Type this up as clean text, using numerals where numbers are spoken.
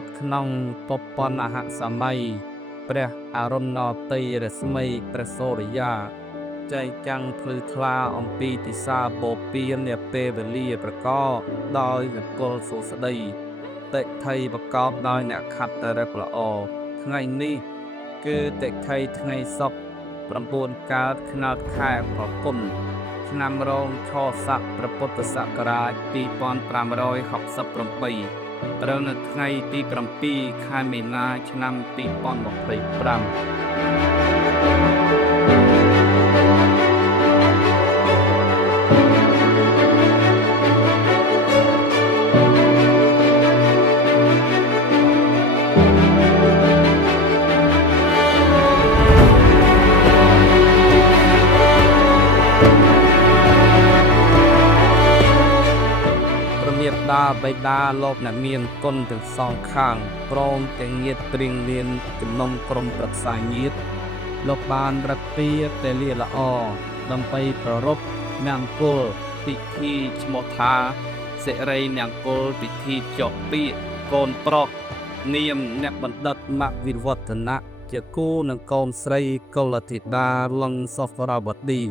ថក្នុងពពនហសម័យព្រះអរុណោទ័យរស្មីព្រះសូរិយាចែងចាំងភ្លឺថ្លាអំពីទិសាបូព៌ានាពេលវេលាប្រកបដោយមង្គលសួស្តីតិថីប្រកបដោយអ្នកខត្តរិកល្អថ្ងៃនេះគឺតិថីថ្ងៃសុក្រ9កើតខ្នោតខែប្រពន្ធឆ្នាំរោងខស័កព្រះពុទ្ធសករាជ2568ត្រូវនៅថ្ងៃទី7ខែមីនាឆ្នាំ2025ដាបៃតាលោកអ្នកមានគុណទាំងសងខាងព្រមទាំងញាតិព្រៀងលៀនជំនុំក្រុមប្រឹក្សាញាតិលោកបានរឹកពីតែលាល្អដើម្បីប្ររពមង្គលពិធីឈ្មោះថាសិរីមង្គលពិធីចុះពាក្យកូនប្រុសនាមអ្នកបណ្ឌិតមវិវឌ្ឍនៈជាគូនឹងកូនស្រីកុលធីតាលង្សសរវតី